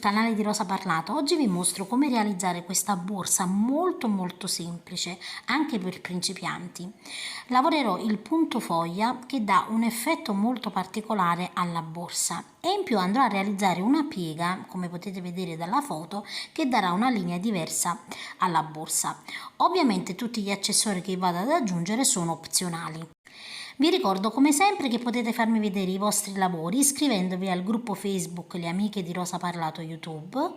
canale di Rosa Parlato. Oggi vi mostro come realizzare questa borsa molto semplice anche per principianti. Lavorerò il punto foglia che dà un effetto molto particolare alla borsa e in più andrò a realizzare una piega, come potete vedere dalla foto, che darà una linea diversa alla borsa. Ovviamente tutti gli accessori che vado ad aggiungere sono opzionali. Vi ricordo come sempre che potete farmi vedere i vostri lavori iscrivendovi al gruppo Facebook Le Amiche di Rosa Parlato YouTube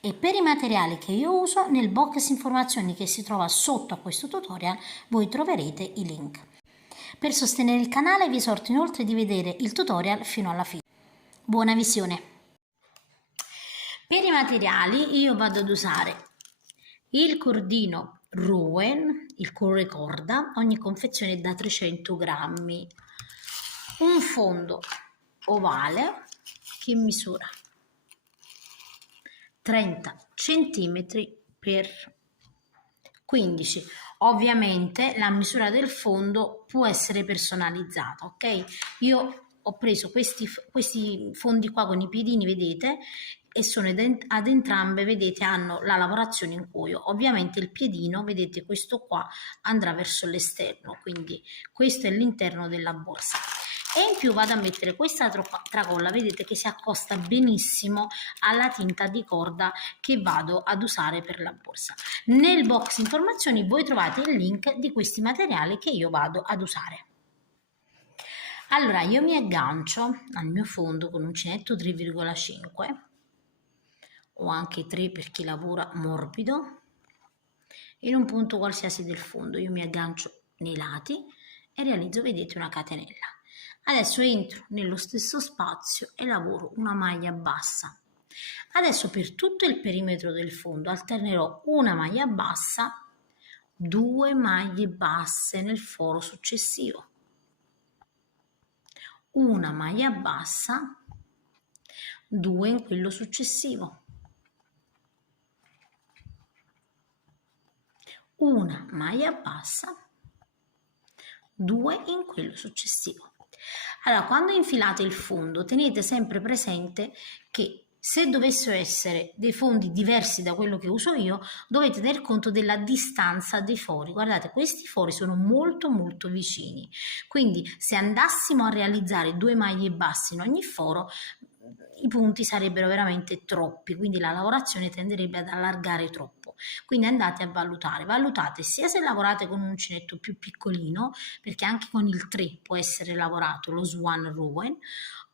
e per i materiali che io uso nel box informazioni che si trova sotto a questo tutorial voi troverete i link. Per sostenere il canale vi esorto inoltre di vedere il tutorial fino alla fine. Buona visione! Per i materiali io vado ad usare il cordino Rowan, il corre corda, ogni confezione è da 300 grammi, un fondo ovale che misura 30 cm per 15. Ovviamente la misura del fondo può essere personalizzata, ok? Io ho preso questi fondi qua con i piedini, vedete, e sono ad entrambe, vedete, hanno la lavorazione in cuoio. Ovviamente il piedino, vedete, questo qua andrà verso l'esterno, quindi questo è l'interno della borsa. E in più vado a mettere questa tracolla, vedete che si accosta benissimo alla tinta di corda che vado ad usare per la borsa. Nel box informazioni voi trovate il link di questi materiali che io vado ad usare. Allora io mi aggancio al mio fondo con uncinetto 3,5 o anche 3 per chi lavora morbido, in un punto qualsiasi del fondo. Io mi aggancio nei lati e realizzo, vedete, una catenella. Adesso entro nello stesso spazio e lavoro una maglia bassa. Adesso per tutto il perimetro del fondo alternerò una maglia bassa, 2 maglie basse nel foro successivo, una maglia bassa, 2 in quello successivo, una maglia bassa, 2 in quello successivo. Allora, quando infilate il fondo tenete sempre presente che se dovessero essere dei fondi diversi da quello che uso io, dovete tener conto della distanza dei fori. Guardate, questi fori sono molto vicini, quindi se andassimo a realizzare 2 maglie basse in ogni foro, i punti sarebbero veramente troppi, quindi la lavorazione tenderebbe ad allargare troppo. Quindi andate a valutate sia se lavorate con un uncinetto più piccolino, perché anche con il 3 può essere lavorato lo Swan Rowan,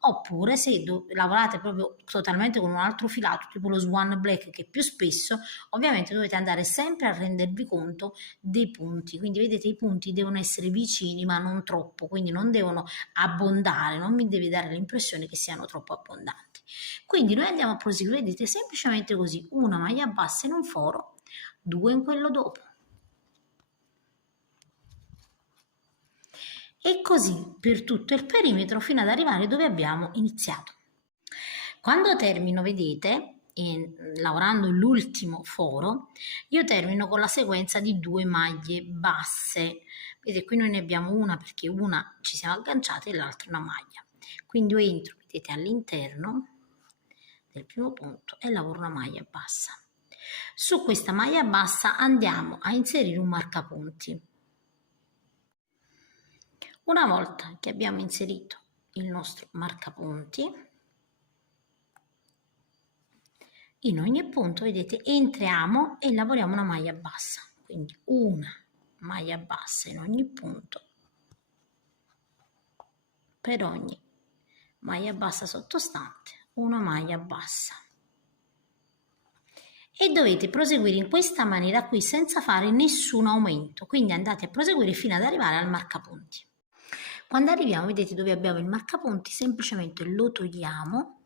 oppure se lavorate proprio totalmente con un altro filato tipo lo Swan Black, che più spesso ovviamente dovete andare sempre a rendervi conto dei punti. Quindi vedete, i punti devono essere vicini ma non troppo, quindi non devono abbondare, non mi deve dare l'impressione che siano troppo abbondanti. Quindi noi andiamo a proseguire, vedete, semplicemente così: una maglia bassa in un foro, 2 in quello dopo. E così per tutto il perimetro fino ad arrivare dove abbiamo iniziato. Quando termino, vedete, lavorando l'ultimo foro, io termino con la sequenza di 2 maglie basse. Vedete, qui noi ne abbiamo una perché una ci siamo agganciate e l'altra una maglia. Quindi io entro, vedete, all'interno del primo punto e lavoro una maglia bassa. Su questa maglia bassa andiamo a inserire un marcapunti. Una volta che abbiamo inserito il nostro marcapunti, in ogni punto, vedete, entriamo e lavoriamo una maglia bassa, quindi una maglia bassa in ogni punto, per ogni maglia bassa sottostante una maglia bassa, e dovete proseguire in questa maniera qui senza fare nessun aumento. Quindi andate a proseguire fino ad arrivare al marcapunti. Quando arriviamo, vedete, dove abbiamo il marcapunti, semplicemente lo togliamo,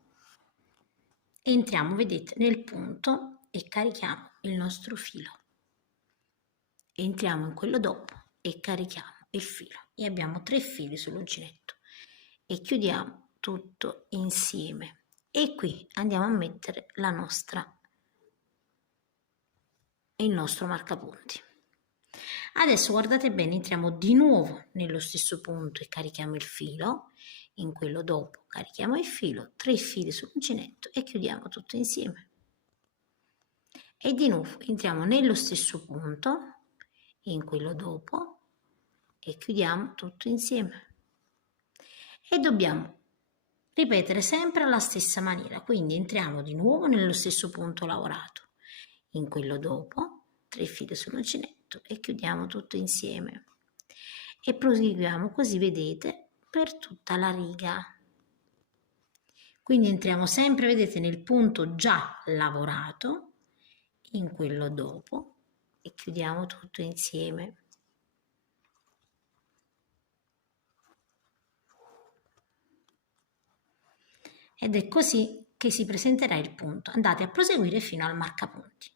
entriamo, vedete, nel punto e carichiamo il nostro filo, entriamo in quello dopo e carichiamo il filo, e abbiamo 3 fili sull'uncinetto e chiudiamo tutto insieme. E qui andiamo a mettere il nostro marcapunti. Adesso guardate bene, entriamo di nuovo nello stesso punto e carichiamo il filo, in quello dopo carichiamo il filo, 3 fili sull'uncinetto e chiudiamo tutto insieme. E di nuovo entriamo nello stesso punto, in quello dopo e chiudiamo tutto insieme. E dobbiamo ripetere sempre alla stessa maniera, quindi entriamo di nuovo nello stesso punto lavorato, in quello dopo, 3 fili sull'uncinetto e chiudiamo tutto insieme. E proseguiamo così, vedete, per tutta la riga. Quindi entriamo sempre, vedete, nel punto già lavorato, in quello dopo e chiudiamo tutto insieme. Ed è così che si presenterà il punto. Andate a proseguire fino al marcapunti.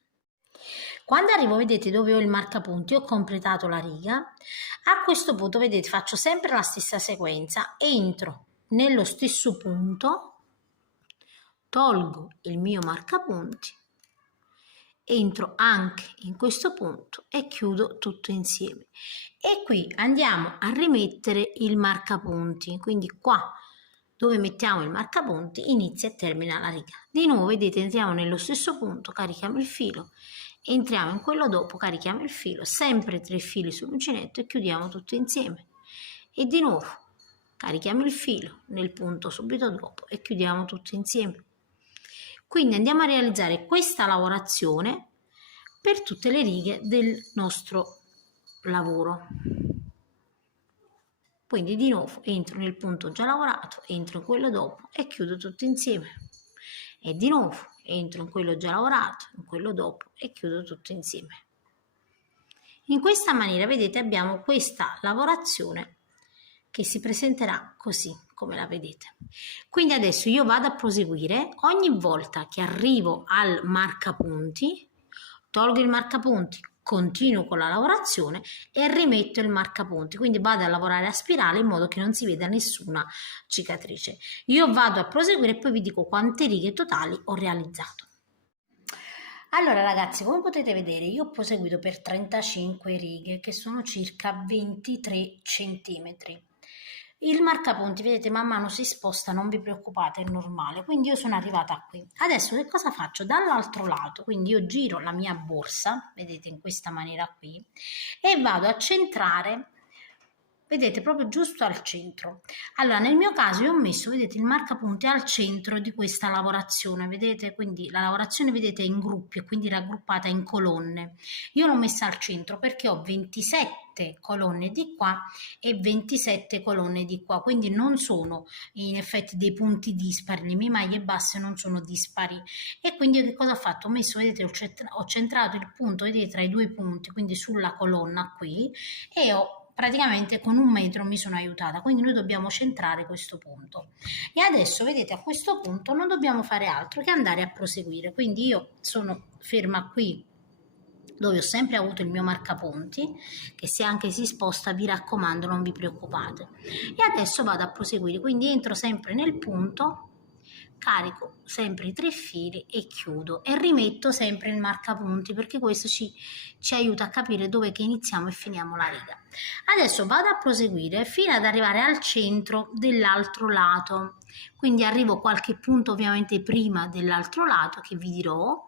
Quando arrivo, vedete, dove ho il marcapunti, ho completato la riga. A questo punto, vedete, faccio sempre la stessa sequenza, entro nello stesso punto, tolgo il mio marcapunti, entro anche in questo punto e chiudo tutto insieme. E qui andiamo a rimettere il marcapunti, quindi qua dove mettiamo il marcapunti inizia e termina la riga. Di nuovo, vedete, entriamo nello stesso punto, carichiamo il filo, entriamo in quello dopo, carichiamo il filo, sempre 3 fili sull'uncinetto e chiudiamo tutto insieme. E di nuovo carichiamo il filo nel punto subito dopo e chiudiamo tutto insieme. Quindi andiamo a realizzare questa lavorazione per tutte le righe del nostro lavoro. Quindi di nuovo entro nel punto già lavorato, entro in quello dopo e chiudo tutto insieme. E di nuovo entro in quello già lavorato, in quello dopo e chiudo tutto insieme. In questa maniera, vedete, abbiamo questa lavorazione che si presenterà così, come la vedete. Quindi adesso io vado a proseguire. Ogni volta che arrivo al marcapunti, tolgo il marcapunti, continuo con la lavorazione e rimetto il marcapunti, quindi vado a lavorare a spirale in modo che non si veda nessuna cicatrice. Io vado a proseguire e poi vi dico quante righe totali ho realizzato. Allora ragazzi, come potete vedere io ho proseguito per 35 righe che sono circa 23 centimetri. Il marcapunti, vedete, man mano si sposta, non vi preoccupate, è normale. Quindi io sono arrivata qui. Adesso che cosa faccio? Dall'altro lato, quindi io giro la mia borsa, vedete, in questa maniera qui, e vado a centrare, vedete, proprio giusto al centro. Allora, nel mio caso io ho messo, vedete, il marcapunti al centro di questa lavorazione, vedete? Quindi la lavorazione, vedete, è in gruppi e quindi raggruppata in colonne. Io l'ho messa al centro perché ho 27 colonne di qua e 27 colonne di qua, quindi non sono in effetti dei punti dispari, le mie maglie basse non sono dispari. E quindi che cosa ho fatto? Ho messo, vedete, ho centrato il punto, vedete, tra i due punti, quindi sulla colonna qui, e ho praticamente con 1 metro mi sono aiutata, quindi noi dobbiamo centrare questo punto. E adesso vedete, a questo punto non dobbiamo fare altro che andare a proseguire, quindi io sono ferma qui dove ho sempre avuto il mio marcapunti, che se anche si sposta, vi raccomando, non vi preoccupate. E adesso vado a proseguire, quindi entro sempre nel punto, carico sempre i 3 fili e chiudo e rimetto sempre il marcapunti perché questo ci aiuta a capire dove che iniziamo e finiamo la riga. Adesso vado a proseguire fino ad arrivare al centro dell'altro lato, quindi arrivo qualche punto ovviamente prima dell'altro lato che vi dirò,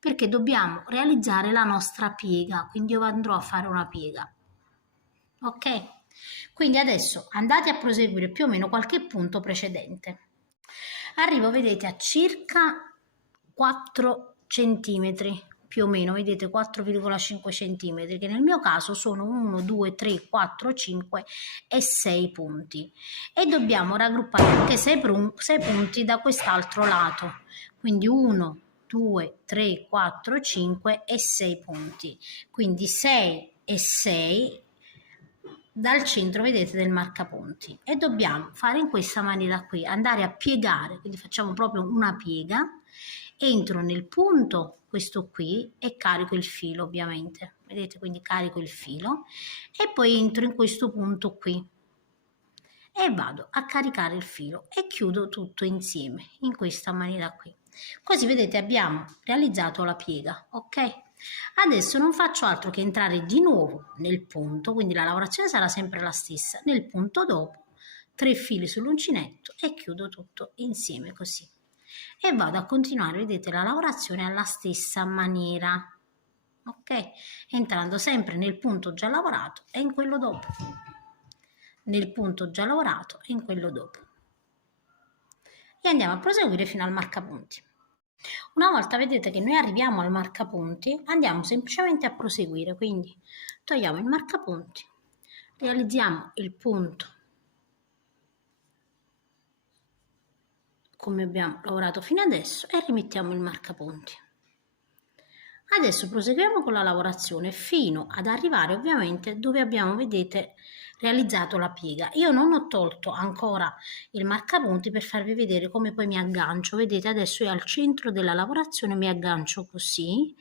perché dobbiamo realizzare la nostra piega, quindi io andrò a fare una piega. Ok? Quindi adesso andate a proseguire più o meno qualche punto precedente. Arrivo, vedete, a circa 4 centimetri, più o meno, vedete, 4,5 centimetri, che nel mio caso sono 1, 2, 3, 4, 5 e 6 punti. E dobbiamo raggruppare anche 6 punti da quest'altro lato, quindi 1, 2, 3, 4, 5 e 6 punti, quindi 6 e 6 dal centro, vedete, del marcapunti, e dobbiamo fare in questa maniera qui, andare a piegare, quindi facciamo proprio una piega, entro nel punto questo qui e carico il filo, ovviamente, vedete, quindi carico il filo e poi entro in questo punto qui e vado a caricare il filo e chiudo tutto insieme in questa maniera qui. Così vedete abbiamo realizzato la piega, ok? Adesso non faccio altro che entrare di nuovo nel punto, quindi la lavorazione sarà sempre la stessa, nel punto dopo, 3 fili sull'uncinetto e chiudo tutto insieme così. E vado a continuare, vedete, la lavorazione alla stessa maniera, ok? Entrando sempre nel punto già lavorato e in quello dopo, nel punto già lavorato e in quello dopo. E andiamo a proseguire fino al marcapunti. Una volta vedete che noi arriviamo al marcapunti, andiamo semplicemente a proseguire, quindi togliamo il marcapunti, realizziamo il punto come abbiamo lavorato fino adesso e rimettiamo il marcapunti. Adesso proseguiamo con la lavorazione fino ad arrivare ovviamente dove abbiamo, vedete, realizzato la piega. Io non ho tolto ancora il marcapunti per farvi vedere come poi mi aggancio. Vedete, adesso io al centro della lavorazione mi aggancio così,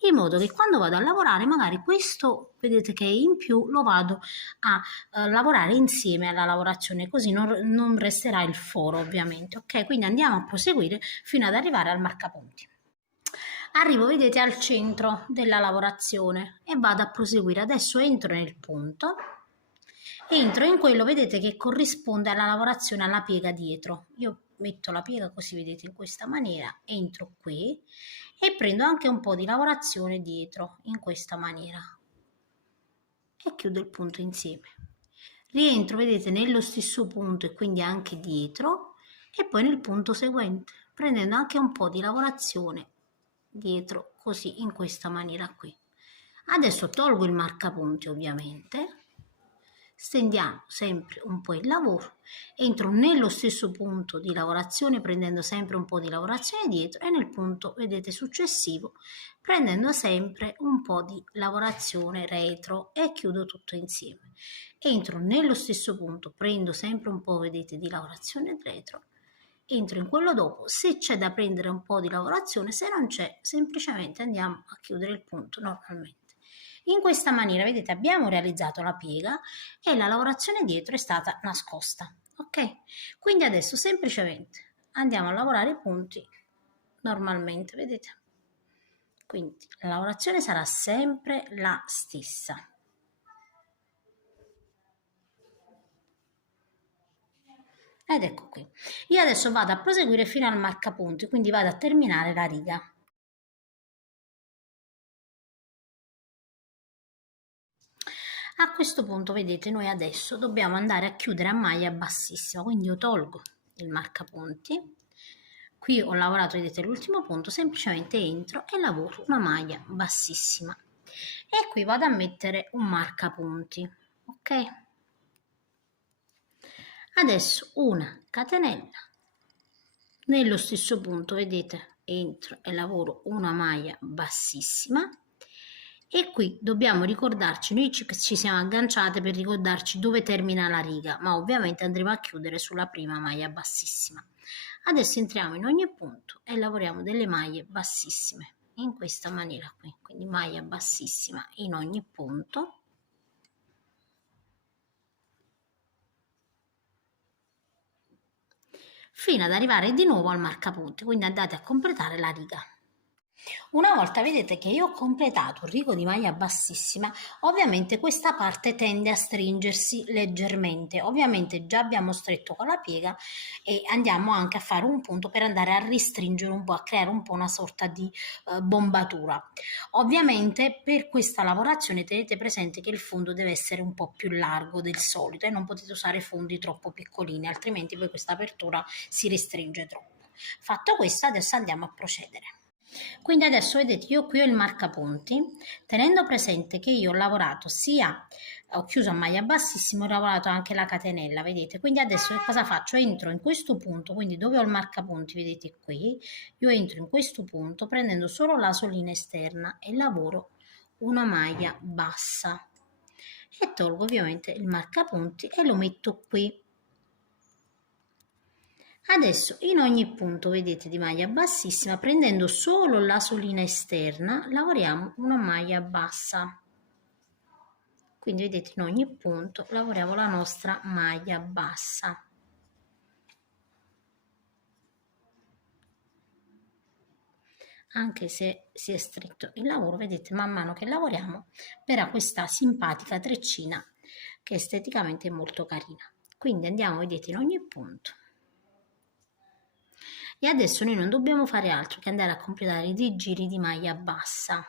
in modo che quando vado a lavorare magari questo, vedete che è in più, lo vado a lavorare insieme alla lavorazione, così non resterà il foro ovviamente, ok? Quindi andiamo a proseguire fino ad arrivare al marcapunti. Arrivo, vedete, al centro della lavorazione e vado a proseguire. Adesso entro nel punto, entro in quello, vedete, che corrisponde alla lavorazione alla piega dietro. Io metto la piega così, vedete, in questa maniera, entro qui e prendo anche un po' di lavorazione dietro, in questa maniera. E chiudo il punto insieme. Rientro, vedete, nello stesso punto e quindi anche dietro e poi nel punto seguente, prendendo anche un po' di lavorazione dietro così, in questa maniera qui. Adesso tolgo il marcapunti ovviamente, stendiamo sempre un po' il lavoro, entro nello stesso punto di lavorazione prendendo sempre un po' di lavorazione dietro e nel punto, vedete, successivo prendendo sempre un po' di lavorazione retro e chiudo tutto insieme. Entro nello stesso punto, prendo sempre un po', vedete, di lavorazione retro, entro in quello dopo, se c'è da prendere un po' di lavorazione, se non c'è semplicemente andiamo a chiudere il punto normalmente. In questa maniera, vedete, abbiamo realizzato la piega e la lavorazione dietro è stata nascosta, ok? Quindi adesso semplicemente andiamo a lavorare i punti normalmente, vedete? Quindi la lavorazione sarà sempre la stessa. Ed ecco qui. Io adesso vado a proseguire fino al marcapunti, quindi vado a terminare la riga. A questo punto, vedete, noi adesso dobbiamo andare a chiudere a maglia bassissima, quindi io tolgo il marcapunti. Qui ho lavorato, vedete, l'ultimo punto, semplicemente entro e lavoro una maglia bassissima. E qui vado a mettere un marcapunti, ok? Adesso una catenella nello stesso punto, vedete, entro e lavoro una maglia bassissima e qui dobbiamo ricordarci, noi ci siamo agganciate per ricordarci dove termina la riga, ma ovviamente andremo a chiudere sulla prima maglia bassissima. Adesso entriamo in ogni punto e lavoriamo delle maglie bassissime in questa maniera qui, quindi maglia bassissima in ogni punto. Fino ad arrivare di nuovo al marcapunti, quindi andate a completare la riga. Una volta vedete che io ho completato un rigo di maglia bassissima, ovviamente questa parte tende a stringersi leggermente. Ovviamente già abbiamo stretto con la piega e andiamo anche a fare un punto per andare a restringere un po', a creare un po' una sorta di bombatura. Ovviamente per questa lavorazione tenete presente che il fondo deve essere un po' più largo del solito e non potete usare fondi troppo piccolini, altrimenti poi questa apertura si restringe troppo. Fatto questo, adesso andiamo a procedere. Quindi adesso vedete, io qui ho il marcapunti, tenendo presente che io ho lavorato sia, ho chiuso a maglia bassissima, ho lavorato anche la catenella, vedete? Quindi adesso che cosa faccio? Entro in questo punto, quindi dove ho il marcapunti, vedete qui, io entro in questo punto prendendo solo la solina esterna e lavoro una maglia bassa e tolgo ovviamente il marcapunti e lo metto qui. Adesso in ogni punto, vedete, di maglia bassissima, prendendo solo la solina esterna, lavoriamo una maglia bassa. Quindi vedete, in ogni punto lavoriamo la nostra maglia bassa. anche se si è stretto il lavoro, vedete, man mano che lavoriamo verrà questa simpatica treccina che esteticamente è molto carina. Quindi andiamo, vedete, in ogni punto. E adesso noi non dobbiamo fare altro che andare a completare dei giri di maglia bassa.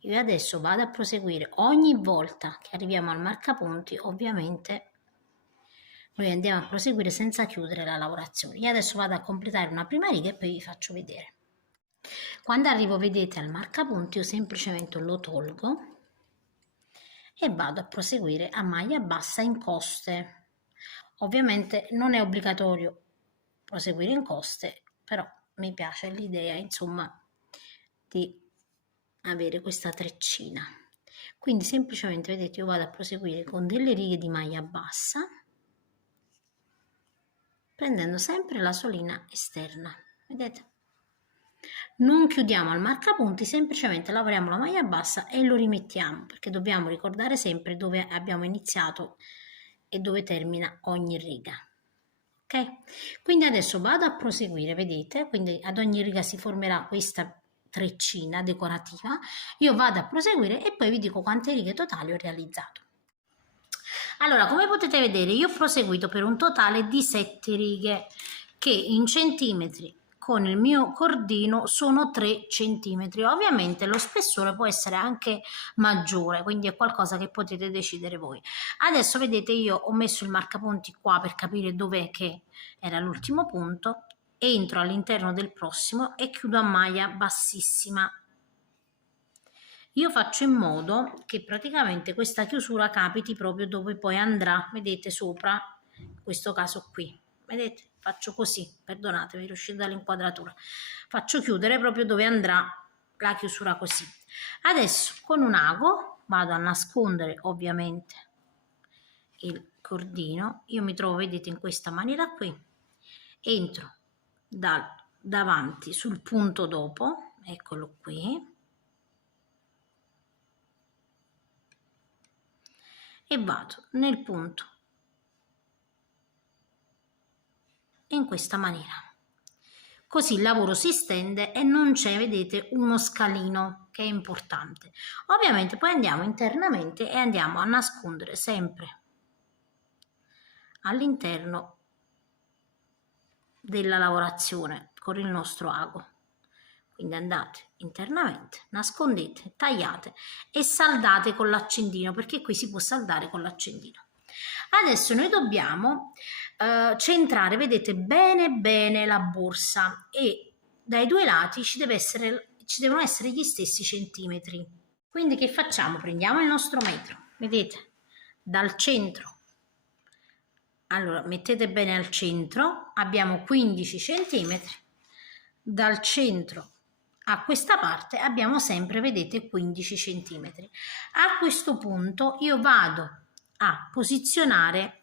Io adesso vado a proseguire ogni volta che arriviamo al marcapunti, ovviamente noi andiamo a proseguire senza chiudere la lavorazione. Io adesso vado a completare una prima riga e poi vi faccio vedere. Quando arrivo, vedete, al marcapunti, io semplicemente lo tolgo e vado a proseguire a maglia bassa in coste. Ovviamente non è obbligatorio proseguire in coste, però mi piace l'idea, insomma, di avere questa treccina. Quindi semplicemente, vedete, io vado a proseguire con delle righe di maglia bassa, prendendo sempre la solina esterna, vedete? Non chiudiamo al marcapunti, semplicemente lavoriamo la maglia bassa e lo rimettiamo, perché dobbiamo ricordare sempre dove abbiamo iniziato e dove termina ogni riga. Ok? Quindi adesso vado a proseguire, vedete? Quindi ad ogni riga si formerà questa treccina decorativa. Io vado a proseguire e poi vi dico quante righe totali ho realizzato. Allora, come potete vedere, io ho proseguito per un totale di 7 righe, che in centimetri con il mio cordino sono 3 centimetri. Ovviamente lo spessore può essere anche maggiore, quindi è qualcosa che potete decidere voi. Adesso vedete, io ho messo il marcapunti qua per capire dov'è che era l'ultimo punto, entro all'interno del prossimo e chiudo a maglia bassissima. Io faccio in modo che praticamente questa chiusura capiti proprio dove poi andrà, vedete, sopra, in questo caso qui, vedete, faccio così, perdonatemi, riuscite dall'inquadratura, faccio chiudere proprio dove andrà la chiusura così. Adesso con un ago vado a nascondere ovviamente il cordino, io mi trovo, vedete, in questa maniera qui, entro davanti sul punto dopo, eccolo qui, e vado nel punto in questa maniera, così il lavoro si stende e non c'è, vedete, uno scalino, che è importante. Ovviamente poi andiamo internamente e andiamo a nascondere sempre all'interno della lavorazione con il nostro ago. Quindi andate internamente, nascondete, tagliate e saldate con l'accendino, perché qui si può saldare con l'accendino. Adesso noi dobbiamo centrare, vedete, bene bene la borsa, e dai due lati ci devono essere gli stessi centimetri. Quindi che facciamo? Prendiamo il nostro metro, vedete, dal centro. Allora, mettete bene al centro, abbiamo 15 centimetri, dal centro a questa parte abbiamo sempre, vedete, 15 centimetri. A questo punto io vado a posizionare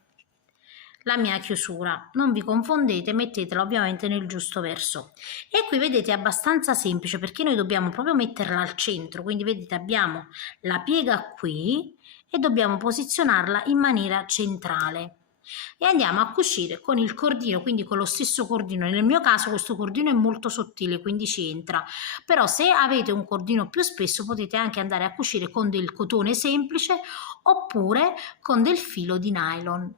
la mia chiusura, non vi confondete, mettetela ovviamente nel giusto verso. E qui vedete è abbastanza semplice, perché noi dobbiamo proprio metterla al centro, quindi vedete abbiamo la piega qui e dobbiamo posizionarla in maniera centrale. E andiamo a cucire con il cordino, quindi con lo stesso cordino. Nel mio caso questo cordino è molto sottile, quindi ci entra, però se avete un cordino più spesso potete anche andare a cucire con del cotone semplice oppure con del filo di nylon.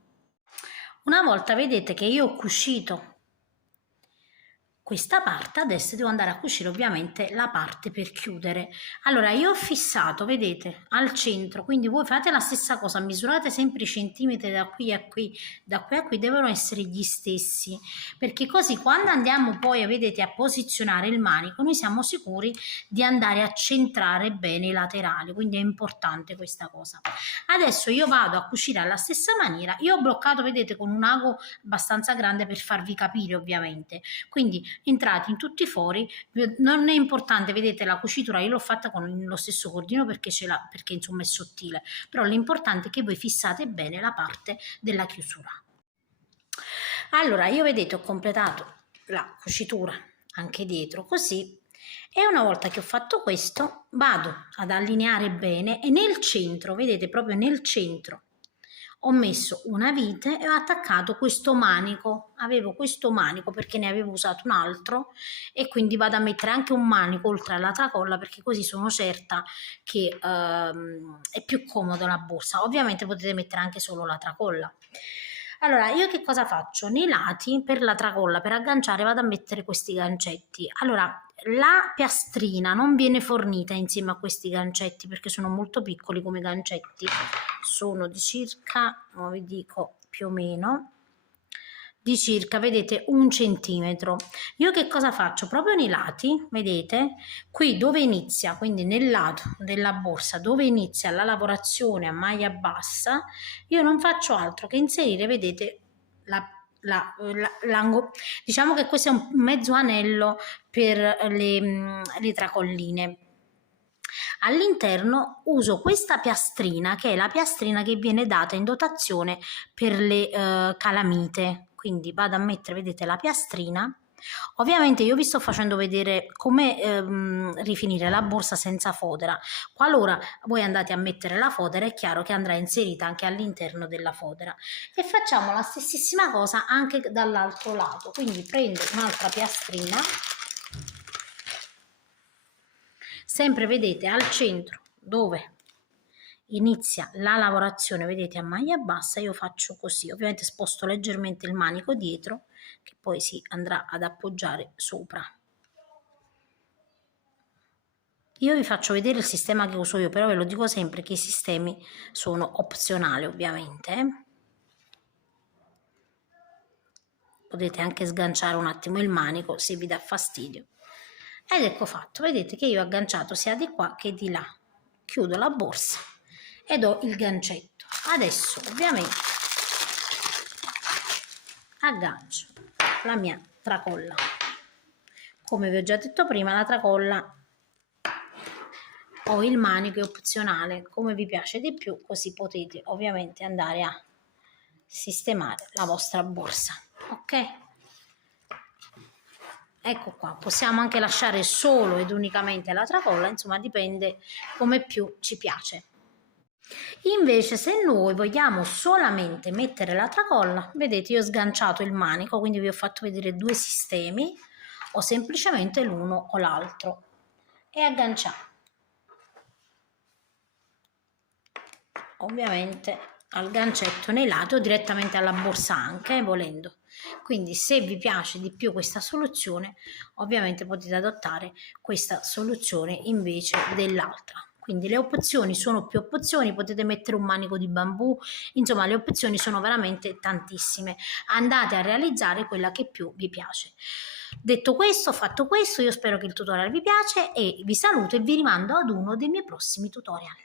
Una volta vedete che io ho cucito questa parte, adesso devo andare a cucire ovviamente la parte per chiudere. Allora io ho fissato, vedete, al centro, quindi voi fate la stessa cosa, misurate sempre i centimetri da qui a qui, da qui a qui devono essere gli stessi, perché così quando andiamo poi, vedete, a posizionare il manico noi siamo sicuri di andare a centrare bene i laterali, quindi è importante questa cosa. Adesso io vado a cucire alla stessa maniera, io ho bloccato, vedete, con un ago abbastanza grande per farvi capire ovviamente, quindi entrati in tutti i fori, non è importante, vedete la cucitura io l'ho fatta con lo stesso cordino perché perché insomma è sottile, però l'importante è che voi fissate bene la parte della chiusura. Allora io, vedete, ho completato la cucitura anche dietro così, e una volta che ho fatto questo vado ad allineare bene e nel centro, vedete, proprio nel centro ho messo una vite e ho attaccato questo manico. Avevo questo manico perché ne avevo usato un altro e quindi vado a mettere anche un manico oltre alla tracolla, perché così sono certa che è più comodo la borsa. Ovviamente potete mettere anche solo la tracolla. Allora, io che cosa faccio? Nei lati, per la tracolla, per agganciare, vado a mettere questi gancetti. Allora, la piastrina non viene fornita insieme a questi gancetti perché sono molto piccoli come gancetti. Sono di circa, non vi dico più o meno, di circa, vedete, 1 centimetro. Io che cosa faccio? Proprio nei lati, vedete, qui dove inizia, quindi nel lato della borsa dove inizia la lavorazione a maglia bassa, io non faccio altro che inserire, vedete, diciamo che questo è un mezzo anello per le tracolline. All'interno uso questa piastrina, che è la piastrina che viene data in dotazione per le calamite. Quindi vado a mettere, vedete, la piastrina. Ovviamente io vi sto facendo vedere come rifinire la borsa senza fodera. Qualora voi andate a mettere la fodera, è chiaro che andrà inserita anche all'interno della fodera. E facciamo la stessissima cosa anche dall'altro lato. Quindi prendo un'altra piastrina, sempre vedete al centro dove inizia la lavorazione, vedete, a maglia bassa, io faccio così. Ovviamente sposto leggermente il manico dietro, che poi si andrà ad appoggiare sopra. Io vi faccio vedere il sistema che uso io, però ve lo dico sempre che i sistemi sono opzionali, ovviamente. Potete anche sganciare un attimo il manico se vi dà fastidio. Ed ecco fatto, vedete che io ho agganciato sia di qua che di là. Chiudo la borsa ed ho il gancetto. Adesso ovviamente aggancio la mia tracolla. Come vi ho già detto prima, la tracolla o il manico è opzionale, come vi piace di più, così potete ovviamente andare a sistemare la vostra borsa. Ok? Ecco qua, possiamo anche lasciare solo ed unicamente la tracolla, insomma dipende come più ci piace. Invece se noi vogliamo solamente mettere la tracolla, vedete, io ho sganciato il manico, quindi vi ho fatto vedere due sistemi, o semplicemente l'uno o l'altro, e agganciamo. Ovviamente al gancetto nei lati o direttamente alla borsa anche, volendo. Quindi se vi piace di più questa soluzione, ovviamente potete adottare questa soluzione invece dell'altra. Quindi le opzioni sono più opzioni, potete mettere un manico di bambù, insomma le opzioni sono veramente tantissime. Andate a realizzare quella che più vi piace. Detto questo, fatto questo, io spero che il tutorial vi piace e vi saluto e vi rimando ad uno dei miei prossimi tutorial.